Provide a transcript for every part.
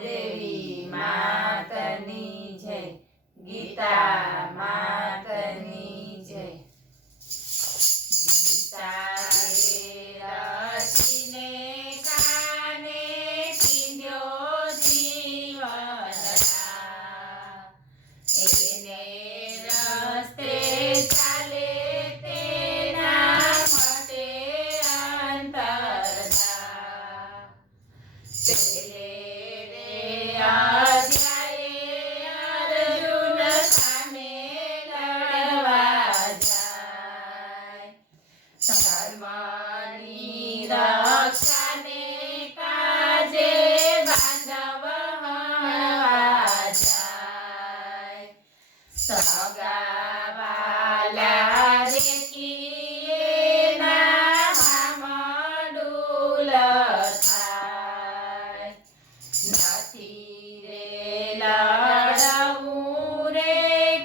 દેવી માતની જય, ગીતા માતની જય. ગીતા રચીને કાને કીધ્યો જીવનડા, એને રસ્તે ચાલે તેના માટે અંતરદા. પેલે રે અધ્યાયે અર્જુન સામે લડવા જાય, ધર્મની રક્ષાને કાજે બાંધવ હણવા જાય. સગાવાલા દેખી એના હામડુલ થાય, નથી રે લડવું રે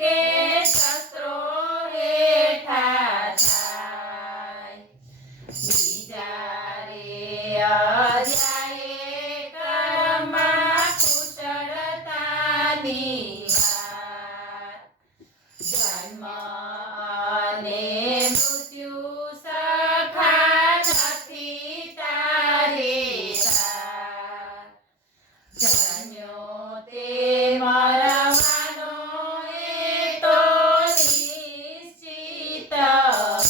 કે શસ્ત્રો હેઠા થાય. બીજા રે અધ્યાયે કર્મમાં કુશળતાની વાત, જન્મ અને મૃત્યુ સખા નથી તારી સાથ. જન્મ્યો તે મરવાનો એ તો નિશ્ચિત વાત,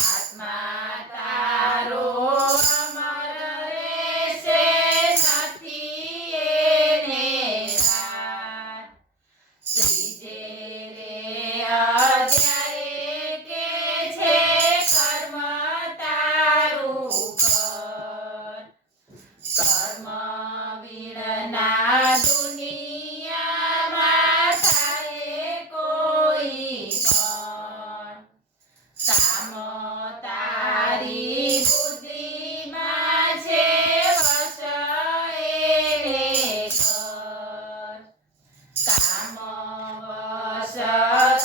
આત્મા તારો અમર રહેશે નથી એને રાત. ત્રીજે રે અધ્યાયે કે છે કર્મ તારું કર, કર્મ વિના દુનિયામાં થાય કોઈ પણ. કામ તારી બુદ્ધિમાં છે વશ એને કર, કામ વશ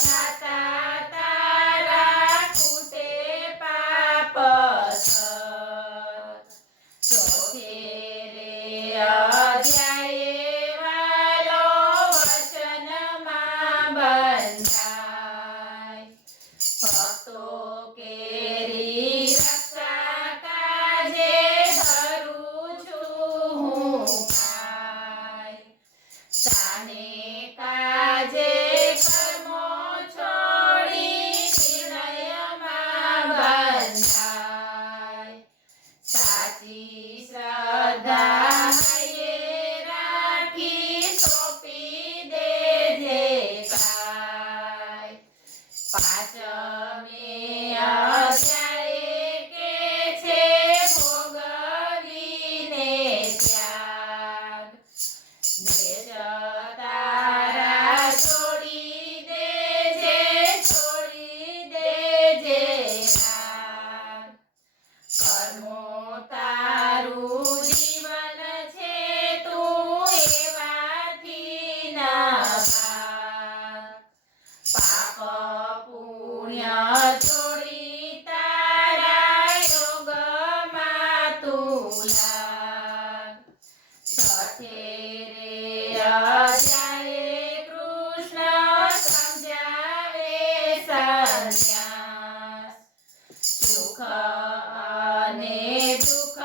થતા તારા ખૂટે પાપ સર. ચોથે રે અધ્યાયે વાલો વચનમાં બંધાય, ભક્તો કેરી રક્ષા કાજે ધરું છું હું પાય. તાને કાજે કર્મો છોડી નિર્ણયમાં બંધાય. સાચી શ્રદ્ધા હૈયે રાખી સોંપી દેજે કાય. પાંચમે અધ્યાયે કે છે ભોગવીને ત્યાગ, દ્વેષ તારા છોડી દેજે, છોડી દેજે રાગ. કર્મો તારું જીવન છે તું એવાથી ન ભાગ. પાપ પુણ્ય છોડી તારા યોગમાં તું લાગ. છઠે રે અધ્યાયે કૃષ્ણ સમજાવે સંન્યાસ, સુખ અને દુઃખ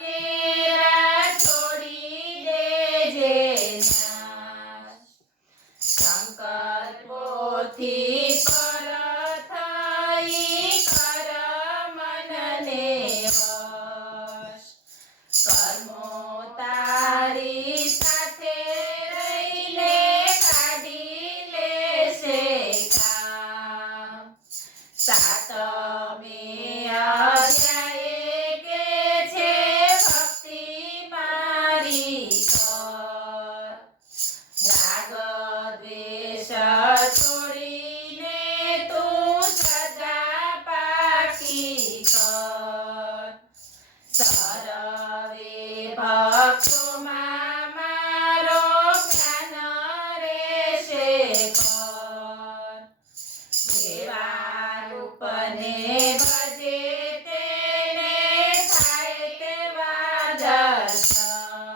કેરા છોડી દેજે નાશ. સંકલ્પોથી પર થઈ કર મનને વશ, કર્મો તારી સાથે રહીને કાઢી લેશે કામ. સાતમે અધ્યાયે કે છે ભક્તિ મારી કર, રાગ દ્વેષ છોડીને તું શ્રદ્ધા પાકી કર. સર્વે ભક્તોમાં મારો જ્ઞાન રહેશે કર. એવા રૂપને ભજે તેને થાય તેવા દર્શન.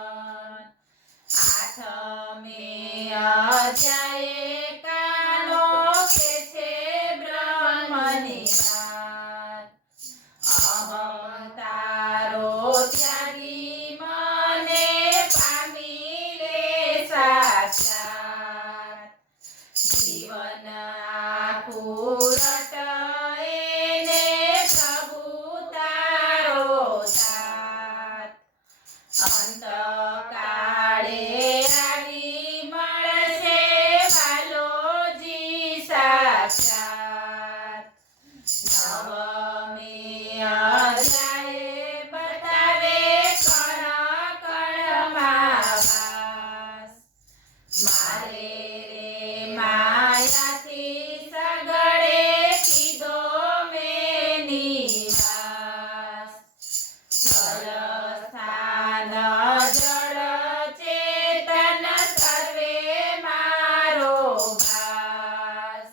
અંતકાળે આવી મળશે વાલોજી સાક્ષાત. નવમે અધ્યાયે બતાવે કણ કણમાં વાસ. મારે રે માયાથી સગડે કીધો મેં નિવાસ. જલસ્થાન જળ ચેતન સર્વે મારો ભાસ.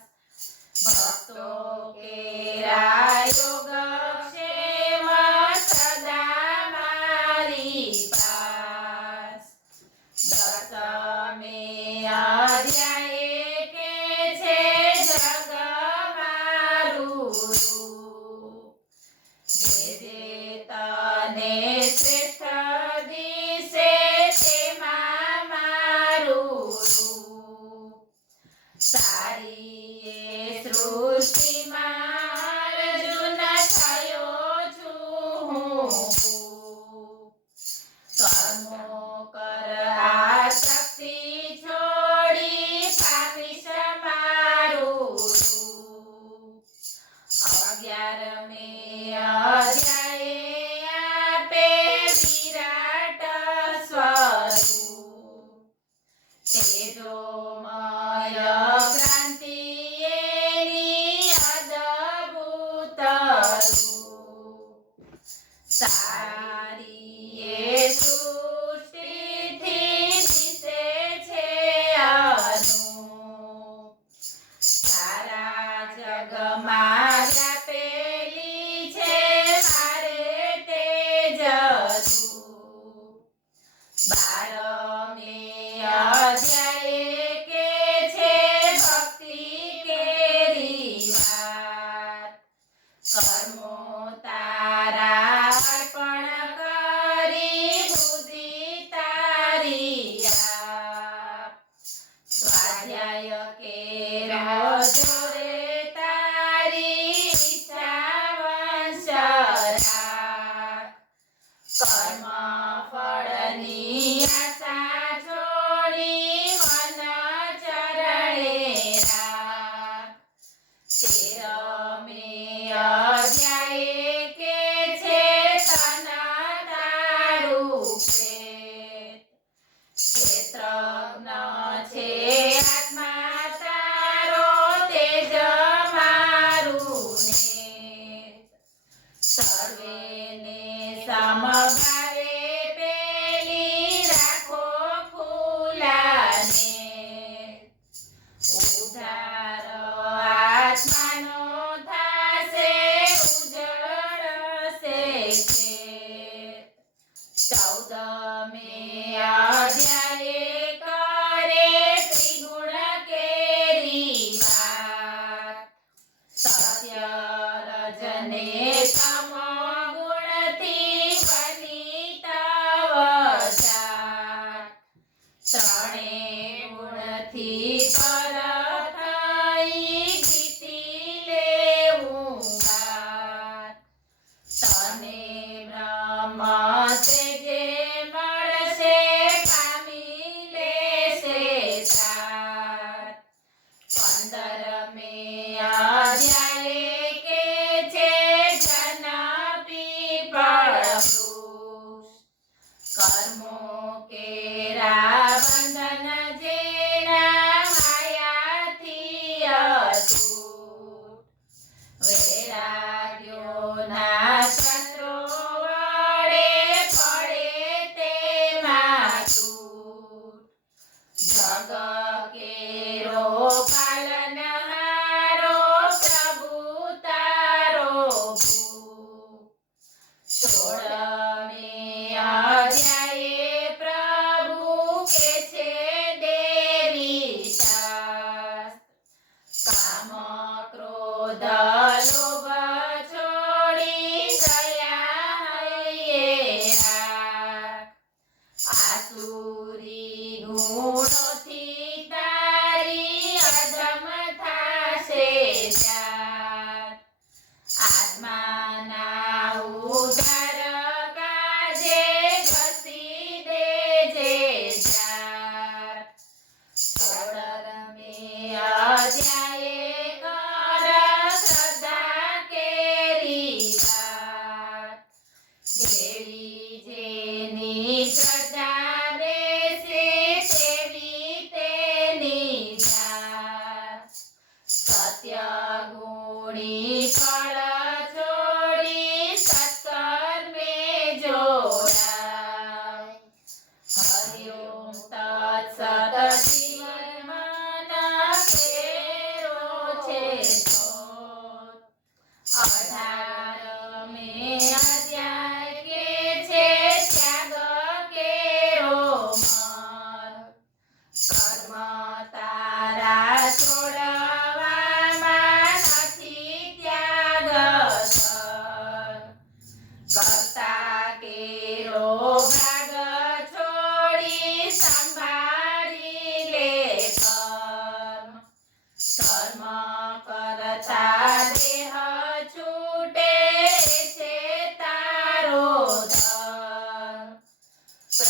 ભક્તો કેરા યોગક્ષેમ સદા મારી પાસ. દસમે અધ્યાયે કે છે જગ મારું રૂપ. જે જે તને શ્રેષ્ઠ દિશે તેમાં મારું રૂપ. સારી એ સૃષ્ટિમાં અર્જુન થયો છું હું. કર્મો કર આસક્તિ છોડી પામીશ મારું રૂપ. 11મે અધ્યાયે આપે વિરાટ સ્વરૂપ. તેજોમય ક્રાંતિ એની અદભુત રૂપ. સારી એ સૃષ્ટિથી દિશે છે અનુપ. સારા જગમાં વ્યાપેલી છે મારે તેજ ધૂપ. 12મે અધ્યાયે કે છે ભક્તિ કેરી વાત. કર્મો તારા અર્પણ કરી બુદ્ધિ તારી આપ. સ્વાધ્યાય કેરો જોરે તારી ઈચ્છા વંશ રાખ. કર્મ ફળની આશા છોડી મન ચરણે રાખ. 13મે અધ્યાયે કે છે તન તારું ક્ષેત્ર. ક્ષેત્રજ્ઞ છે આત્મા તારો તેજ મારું નેત. સર્વેને સમભાવે પેલી રાખો ખુલ્લા નેત. ઉધાર આત્માનો થાશે ઉજળશે ખેત. 14મે અધ્યાયે કરે ત્રિગુણ કેરી વાત. સત્ય રજને તમો ગુણથી બની તવ જાત. ત્રણે ગુણથી પર થઈ જીતી લેવું વાત. તને બ્રહ્મ તે જે મળશે પામી લેશે ત્રાત. 15મે અધ્યાયે કે છે જન પીપળ વૃક્ષ. કર્મો કેરા બંધન જેના માયાથી અતૂટ. વૈરાગ્યોના શસ્ત્રો વડે પડે તેમાં તૂટ. જગ કેરો પાલનહારો પ્રભુ તારો ભૂપ. 16મે અધ્યાયે પ્રભુ કે છે દેવી શાસ્ત્ર. કામ ક્રોધ લોભ છોડી દયા હૈયે રાખ. આસુરી ગુણોથી તારી અધમ થાશે જાત. આત્માના ઉદ્ધાર કાજે ઘસી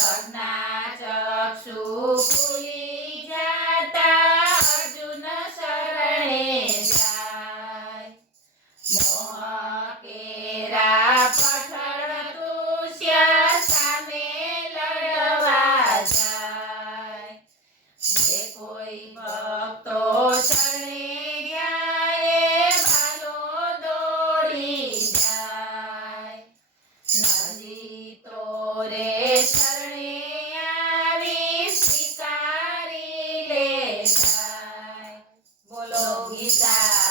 સજ્ઞા ચક્ષુ ખુલી જાતા અર્જુન શરણે જાય. મોહ કેરા પથડ તુષ્ય સામે લડવા જાય. જે કોઈ ભક્તો શરણે જાય ભાલો દોડી જાય. નદી તો રે શરણે આવી સ્વીકારી લે જાય. બોલો ગીતા